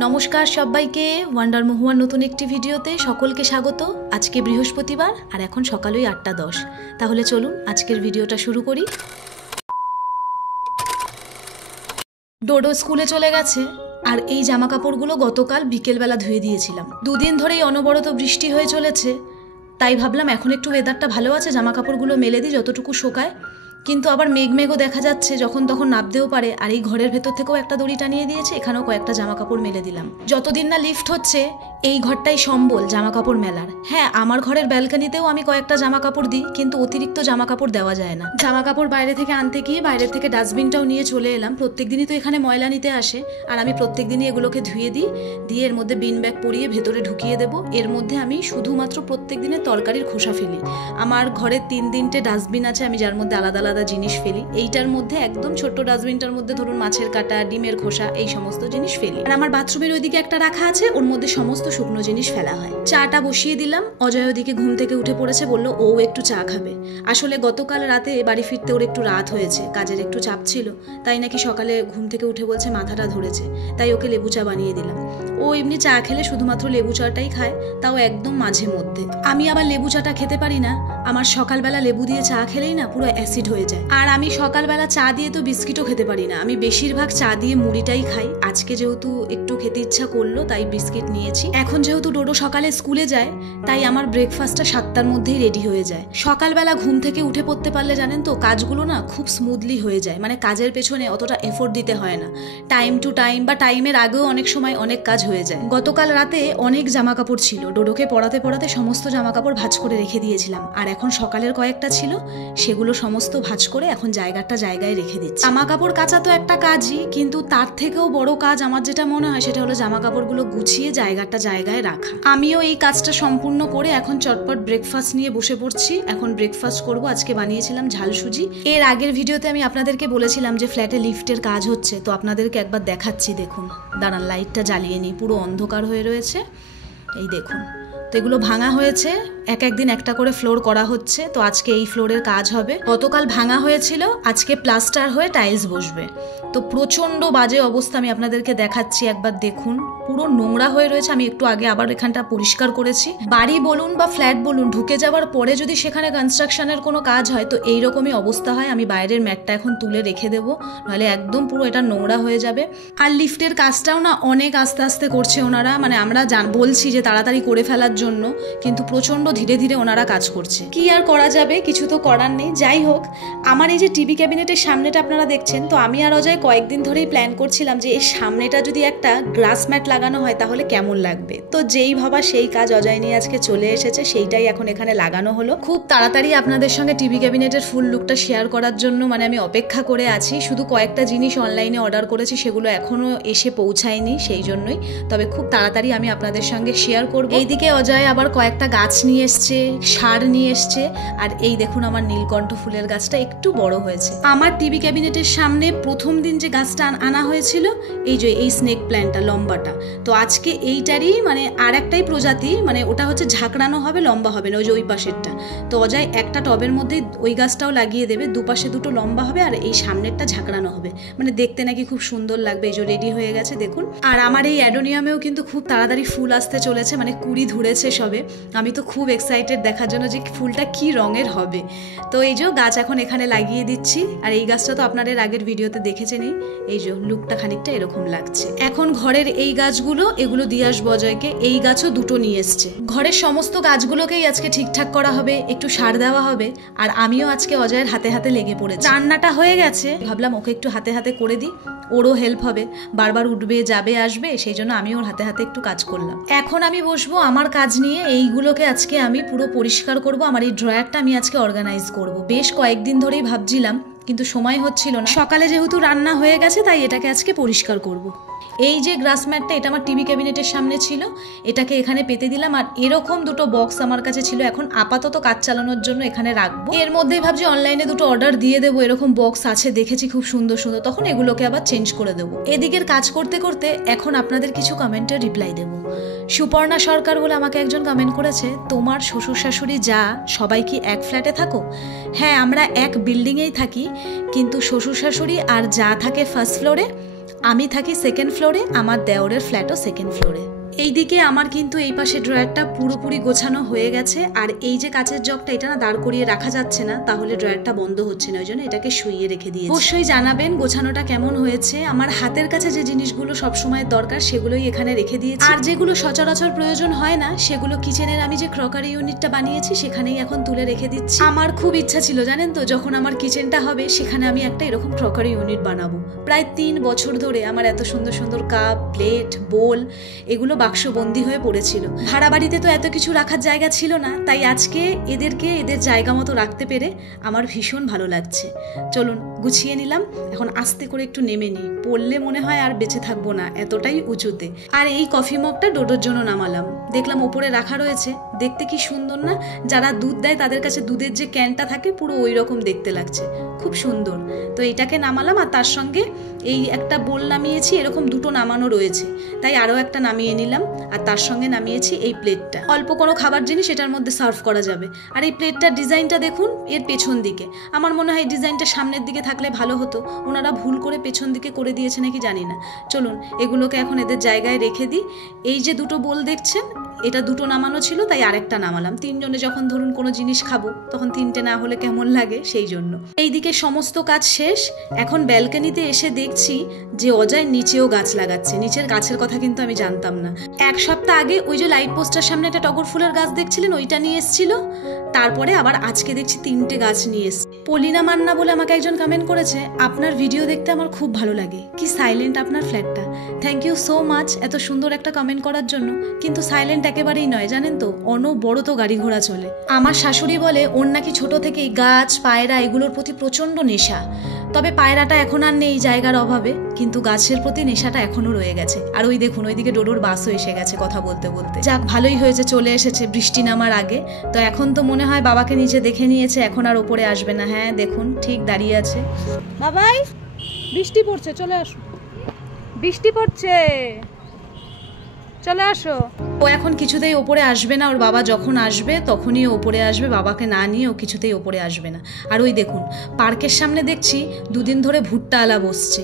নমস্কার সবাইকে, ওয়ান্ডার মহুয়ার নতুন একটি ভিডিওতে সকলকে স্বাগত। আজকে বৃহস্পতিবার আর এখন সকাল 8:10। তাহলে চলুন আজকের ভিডিওটা শুরু করি। ডোডো স্কুলে চলে গেছে আর এই জামা কাপড়গুলো গতকাল বিকেলবেলা ধুয়ে দিয়েছিলাম। দুদিন ধরেই অনবরত বৃষ্টি হয়ে চলেছে, তাই ভাবলাম এখন একটু ওয়েদারটা ভালো আছে, জামা কাপড়গুলো মেলে দিই যতটুকু শোকায়। কিন্তু আবার মেঘমেঘও দেখা যাচ্ছে, যখন তখন নাবতেও পারে। আর এই ঘরের ভেতর থেকেও একটা দড়ি টানিয়ে দিয়েছে, এখানেও কয়েকটা জামা কাপড় মেলে দিলাম। যতদিন না লিফট হচ্ছে এই ঘরটাই সম্বল জামা কাপড় মেলার। হ্যাঁ, আমার ঘরের ব্যালকনিতেও আমি কয়েকটা জামা কাপড় দিই, কিন্তু অতিরিক্ত জামা কাপড় দেওয়া যায় না। জামা কাপড় বাইরে থেকে আনতে গিয়ে বাইরের থেকে ডাস্টবিনটাও নিয়ে চলে এলাম। প্রত্যেকদিনই তো এখানে ময়লা নিতে আসে, আর আমি প্রত্যেকদিনই এগুলোকে ধুয়ে দিই, দিয়ে এর মধ্যে বিন ব্যাগ পরিয়ে ভেতরে ঢুকিয়ে দেবো। এর মধ্যে আমি শুধুমাত্র প্রত্যেক দিনের তরকারির খোসা ফেলি। আমার ঘরে 3-3টে ডাস্টবিন আছে, আমি যার মধ্যে আলাদা আলাদা জিনিস ফেলি। এইটার মধ্যে একদম ছোট্ট ডাস্টবিনটার মধ্যে ধরুন মাছের কাঁটা, ডিমের খোসা, এই সমস্ত জিনিস ফেলি। আর আমার বাথরুমের ওইদিকে একটা রাখা আছে, ওর মধ্যে সমস্ত শুকনো জিনিস ফেলা হয়। চাটা বসিয়ে দিলাম। অজয় ওদিকে ঘুম থেকে উঠে পড়েছে, বলল ও একটু চা খাবে। আসলে গতকাল রাতে বাড়ি ফিরতে ওর একটু রাত হয়েছে, কাজের একটু চাপ ছিল, তাই নাকি সকালে ঘুম থেকে উঠে বলছে মাথাটা ধরেছে, তাই ওকে লেবু চা বানিয়ে দিলাম। ও এমনি চা খেলে শুধুমাত্র লেবু চাটাই খায়, তাও একদম মাঝে মধ্যে। আমি আবার লেবু চাটা খেতে পারি না, আমার সকালবেলা লেবু দিয়ে চা খেলেই না পুরো অ্যাসিড হয়ে যায়। আর আমি সকালবেলা চা দিয়ে তো বিস্কিটও খেতে পারি না, আমি বেশিরভাগ চা দিয়ে মুড়িটাই খাই। আজকে যেহেতু একটু খেতে ইচ্ছা করলো তাই বিস্কিট নিয়েছি। এখন যেহেতু ডোডো সকালে স্কুলে যায়, তাই আমার ব্রেকফাস্টটা 7টার মধ্যেই রেডি হয়ে যায়। সকালবেলা ঘুম থেকে উঠে পড়তে পারলে জানেন তো কাজগুলো না খুব স্মুথলি হয়ে যায়, মানে কাজের পেছনে অতটা এফোর্ট দিতে হয় না। টাইম টু টাইম বা টাইমের আগেও অনেক সময় অনেক কাজ হয়ে যায়। গতকাল রাতে অনেক জামা কাপড় ছিল, ডোডোকে পড়াতে পড়াতে সমস্ত জামা কাপড় ভাঁজ করে রেখে দিয়েছিলাম। আর এখন সকালের কয়েকটা ছিল, সেগুলো সমস্ত ভাঁজ করে এখন জায়গায় রেখে দিচ্ছি। জামা কাপড় কাচা তো একটা কাজই, কিন্তু তার থেকেও বড় কাজ আমার যেটা মনে হয় সেটা হলো জামা কাপড়গুলো গুছিয়ে জায়গায় রাখা। আমিও এই কাজটা সম্পূর্ণ করে এখন চটপট ব্রেকফাস্ট নিয়ে বসে পড়ছি। এখন ব্রেকফাস্ট করব। আজকে বানিয়েছিলাম ঝাল সুজি। এর আগের ভিডিওতে আমি আপনাদেরকে বলেছিলাম যে ফ্ল্যাটে লিফটের কাজ হচ্ছে, তো আপনাদেরকে একবার দেখাচ্ছি। দেখুন, দাঁড়ান লাইটটা জ্বালিয়ে নিই, পুরো অন্ধকার হয়ে রয়েছে। এই দেখুন, তো এগুলো ভাঙা হয়েছে, একদিন একটা করে ফ্লোর করা হচ্ছে। তো আজকে এই ফ্লোরের কাজ হবে। গতকাল ভাঙা হয়েছিল, আজকে প্লাস্টার হয়ে টাইলস বসবে। তো প্রচণ্ড বাজে অবস্থা, আমি আপনাদেরকে দেখাচ্ছি, একবার দেখুন। পুরো নোংরা হয়ে রয়েছে। আমি একটু আগে আবার এখানটা পরিষ্কার করেছি। বাড়ি বলুন বা ফ্ল্যাট বলুন, ঢুকে যাওয়ার পরে যদি সেখানে কনস্ট্রাকশনের কোনো কাজ হয় তো এইরকমই অবস্থা হয়। আমি বাইরের ম্যাটটা এখন তুলে রেখে দেবো, নাহলে একদম পুরো এটা নোংরা হয়ে যাবে। আর লিফটের কাজটাও না অনেক আস্তে আস্তে করছে ওনারা, মানে আমরা বলছি যে তাড়াতাড়ি করে ফেলার জন্য, কিন্তু প্রচণ্ড ধীরে ধীরে ওনারা কাজ করছে। কি আর করা যাবে, কিছু তো করার নেই। যাই হোক, আমার এই যে টিভি ক্যাবিনেটের সামনেটা আপনারা দেখছেন, তো আমি আর অজয় কয়েকদিন ধরেই প্ল্যান করছিলাম যে এই সামনেটা যদি একটা গ্রাস ম্যাট লাগানো হয় তাহলে কেমন লাগবে। তো যেই ভাবা সেই কাজ, অজয় নিয়ে আজকে চলে এসেছে, সেইটাই এখন এখানে লাগানো হলো। খুব তাড়াতাড়ি আপনাদের সঙ্গে টিভি ক্যাবিনেটের ফুল লুকটা শেয়ার করার জন্য মানে আমি অপেক্ষা করে আছি। শুধু কয়েকটা জিনিস অনলাইনে অর্ডার করেছি, সেগুলো এখনো এসে পৌঁছায়নি, সেই জন্যই। তবে খুব তাড়াতাড়ি আমি আপনাদের সঙ্গে শেয়ার করব। এইদিকে অজয় আবার কয়েকটা গাছ নিয়ে এসছে, সার নিয়ে এসছে। আর এই দেখুন, আমার নীলকণ্ঠ ফুলের গাছটা একটু বড় হয়েছে। আমার টিভি ক্যাবিনেটের সামনে প্রথম দিন যে গাছটা আনা হয়েছিল, এই যে এই স্নেক প্ল্যান্টটা লম্বাটা, তো আজকে এইটারই মানে আর একটাই প্রজাতি, মানে ওটা হচ্ছে ঝাঁকড়ানো হবে, লম্বা হবে না, ওই যে ওই পাশেরটা। তো অজয় একটা টবের মধ্যে ওই গাছটাও লাগিয়ে দেবে, দুপাশে দুটো লম্বা হবে আর এই সামনেরটা ঝাঁকড়ানো হবে, মানে দেখতে নাকি খুব সুন্দর লাগবে। এই যে রেডি হয়ে গেছে দেখুন। আর আমার এই অ্যাডোনিয়ামেও কিন্তু খুব তাড়াতাড়ি ফুল আসতে চলেছে, মানে কুড়ি ধরেছে সবে। আমি তো খুব এক্সাইটেড দেখার জন্য যে ফুলটা কি রঙের হবে। তো এই যে গাছ এখন এখানে লাগিয়ে দিচ্ছি। আর এই গাছটা তো আপনাদের আগের ভিডিওতে দেখেছেনই, এই যে লুকটা খানিকটা এরকম লাগছে। এখন ঘরের এই গাছগুলো, এগুলো দিয়ে আসবো অজয়কে। এই গাছও দুটো নিয়ে এসছে। ঘরের সমস্ত গাছগুলোকেই আজকে ঠিকঠাক করা হবে, একটু সার দেওয়া হবে। আর আমিও আজকে অজয়ের হাতে হাতে লেগে পড়েছি। রান্নাটা হয়ে গেছে, ভাবলাম ওকে একটু হাতে হাতে করে দিই, ওরও হেল্প হবে। বারবার উঠবে যাবে আসবে, সেই জন্য আমি ওর হাতে হাতে একটু কাজ করলাম। এখন আমি বসবো আমার কাজ নিয়ে। এইগুলোকে আজকে আমি পুরো পরিষ্কার করব। আমার এই ড্রয়ারটা আমি আজকে অর্গানাইজ করব। বেশ কয়েকদিন ধরেই ভাবছিলাম, কিন্তু সময় হচ্ছিল না। সকালে যেহেতু রান্না হয়ে গেছে, তাই এটাকে আজকে পরিষ্কার করব। এই যে গ্রাস ম্যাটটা, এটা আমার টিভি ক্যাবিনেটের সামনে ছিল, এটাকে এখানে পেতে দিলাম। আর এরকম দুটো বক্স আমার কাছে ছিল, এখন আপাতত কাজ চালানোর জন্য এখানে রাখবো। এর মধ্যেই ভাবছি অনলাইনে দুটো অর্ডার দিয়ে দেবো। এরকম বক্স আছে, দেখেছি খুব সুন্দর সুন্দর, তখন এগুলোকে আবার চেঞ্জ করে দেবো। এদিকের কাজ করতে করতে এখন আপনাদের কিছু কমেন্টের রিপ্লাই দেবো। সুপর্ণা সরকার বলে আমাকে একজন কমেন্ট করেছে, তোমার শ্বশুর শাশুড়ি যা সবাই কি এক ফ্ল্যাটে থাকো? হ্যাঁ, আমরা এক বিল্ডিংয়েই থাকি, কিন্তু শ্বশুর শাশুড়ি আর যা থাকে ফার্স্ট ফ্লোরে, আমি থাকি সেকেন্ড ফ্লোরে, আমার দেওরের ফ্ল্যাটও সেকেন্ড ফ্লোরে। এইদিকে আমার কিন্তু এই পাশে ড্রয়ারটা পুরোপুরি গোছানো হয়ে গেছে। আর এই যে কাচের জগটা, এটা না দাঁড় করিয়ে রাখা যাচ্ছে না, তাহলে ড্রয়ারটা বন্ধ হচ্ছে না, ওই জন্য এটাকে শুইয়ে রেখে দিয়েছি। অবশ্যই জানাবেন গোছানোটা কেমন হয়েছে। আমার হাতের কাছে যে জিনিসগুলো সবসময় দরকার সেগুলোই এখানে রেখে দিয়েছি, আর যেগুলো সচরাচর প্রয়োজন হয় না সেগুলো কিচেনের আমি যে ক্রকারি ইউনিটটা বানিয়েছি সেখানেই এখন তুলে রেখে দিচ্ছি। আমার খুব ইচ্ছা ছিল জানেন তো, যখন আমার কিচেনটা হবে সেখানে আমি একটা এরকম ক্রকারি ইউনিট বানাবো। প্রায় 3 বছর ধরে আমার এত সুন্দর সুন্দর কাপ, প্লেট, বোল এগুলো বাক্সবন্দি হয়ে পড়েছিল। ভাড়া বাড়িতে তো এত কিছু রাখার জায়গা ছিল না, তাই আজকে এদের জায়গা মতো রাখতে পেরে আমার ভীষণ ভালো লাগছে। চলুন গুছিয়ে নিলাম, এখন আস্তে করে একটু নেমে নিই, পড়লে মনে হয় আর বেঁচে থাকবো না, এতটাই উঁচুতে। আর এই কফি মগটা ডোডোর জন্য নামালাম, দেখলাম ওপরে রাখা রয়েছে, দেখতে কি সুন্দর না। যারা দুধ দেয় তাদের কাছে দুধের যে ক্যানটা থাকে পুরো ওই রকম দেখতে লাগছে, খুব সুন্দর। তো এটাকে নামালাম, আর তার সঙ্গে এই একটা বোল নামিয়েছি, এরকম 2টো নামানো রয়েছে, তাই আরও একটা নামিয়ে নিলাম। আর তার সঙ্গে নামিয়েছি এই প্লেটটা, অল্প কোনো খাবার জিনিস এটার মধ্যে সার্ভ করা যাবে। আর এই প্লেটটার ডিজাইনটা দেখুন, এর পেছন দিকে। আমার মনে হয় ডিজাইনটা সামনের দিকে থাকলে ভালো হতো, ওনারা ভুল করে পেছন দিকে করে দিয়েছে নাকি জানি না। চলুন এগুলোকে এখন এদের জায়গায় রেখে দিই। এই যে 2টো বোল দেখছেন, এটা 2টো নামানো ছিল, তাই আরেকটা নামালাম। 3 জনে যখন ধরুন কোনো জিনিস খাবো তখন 3টে না হলে কেমন লাগে, সেই জন্য। এইদিকে সমস্ত কাজ শেষ। এখন ব্যালকনিতে এসে দেখছি যে অজয় নিচেও গাছ লাগাচ্ছে। নিচের গাছের কথা কিন্তু আমি জানতাম না। 1 সপ্তাহ আগে ওই যে লাইট পোস্টার সামনে একটা টগর ফুলের গাছ দেখছিলেন, ওইটা নিয়ে এসেছিল। তারপরে আবার আজকে দেখছি 3টে গাছ নিয়ে এসছে। পলিনা মান্না বলে আমাকে একজন কমেন্ট করেছে, আপনার ভিডিও দেখতে আমার খুব ভালো লাগে, কি সাইলেন্ট আপনার ফ্ল্যাটটা। থ্যাংক ইউ সো মাচ এত সুন্দর একটা কমেন্ট করার জন্য। কিন্তু সাইলেন্ট একেবারেই নয় জানেন তো, অনবরত গাড়ি ঘোড়া চলে। আমার শাশুড়ি বলে ওর নাকি ছোট থেকেই গাছ, পায়রা এগুলোর প্রতি প্রচণ্ড নেশা। তবে পায়রাটা এখন আর নেই জায়গার অভাবে, কিন্তু গাছের প্রতি নেশাটা এখনো রয়ে গেছে। আর ওই দেখুন ওইদিকে ডোডোর বাসও এসে গেছে কথা বলতে বলতে। যাক ভালোই হয়েছে চলে এসেছে বৃষ্টি নামার আগে। তো এখন তো মনে হয় বাবাকে নিচে দেখে নিয়েছে, এখন আর ওপরে আসবে না। হ্যাঁ দেখুন ঠিক দাঁড়িয়ে আছে। বাবাই বৃষ্টি পড়ছে, চলে আসো, বৃষ্টি পড়ছে, চলে আসো। ও এখন কিছুতেই ওপরে আসবে না, ওর বাবা যখন আসবে তখনই ওপরে আসবে, বাবাকে না নিয়ে ও কিছুতেই ওপরে আসবে না। আর ওই দেখুন পার্কের সামনে দেখছি 2 দিন ধরে ভুট্টা আলা বসছে।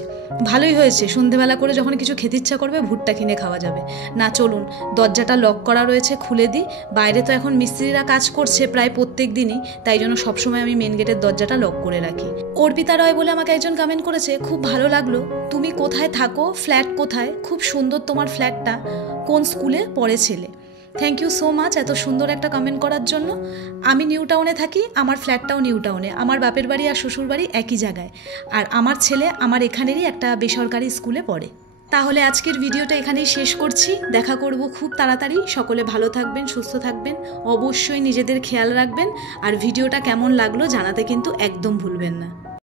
ভালোই হয়েছে, সন্ধেবেলা করে যখন কিছু খেতে ইচ্ছা করবে ভুট্টা কিনে খাওয়া যাবে। না চলুন দরজাটা লক করা রয়েছে, খুলে দিই। বাইরে তো এখন মিস্ত্রিরা কাজ করছে প্রায় প্রত্যেক দিনই, তাই জন্য সবসময় আমি মেন গেটের দরজাটা লক করে রাখি। অর্পিতা রয় বলে আমাকে একজন কমেন্ট করেছে, খুব ভালো লাগলো, তুমি কোথায় থাকো, ফ্ল্যাট কোথায়, খুব সুন্দর তোমার ফ্ল্যাটটা, কোন স্কুলে পড়ে ছেলে। থ্যাংক ইউ সো মাচ এত সুন্দর একটা কমেন্ট করার জন্য। আমি নিউ টাউনে থাকি, আমার ফ্ল্যাটটাও নিউ টাউনে, আমার বাপের বাড়ি আর শ্বশুর বাড়ি একই জায়গায়। আর আমার ছেলে আমার এখানেরই একটা বেসরকারি স্কুলে পড়ে। তাহলে আজকের ভিডিওটা এখানেই শেষ করছি, দেখা করব খুব তাড়াতাড়ি। সকলে ভালো থাকবেন, সুস্থ থাকবেন, অবশ্যই নিজেদের খেয়াল রাখবেন। আর ভিডিওটা কেমন লাগলো জানাতে কিন্তু একদম ভুলবেন না।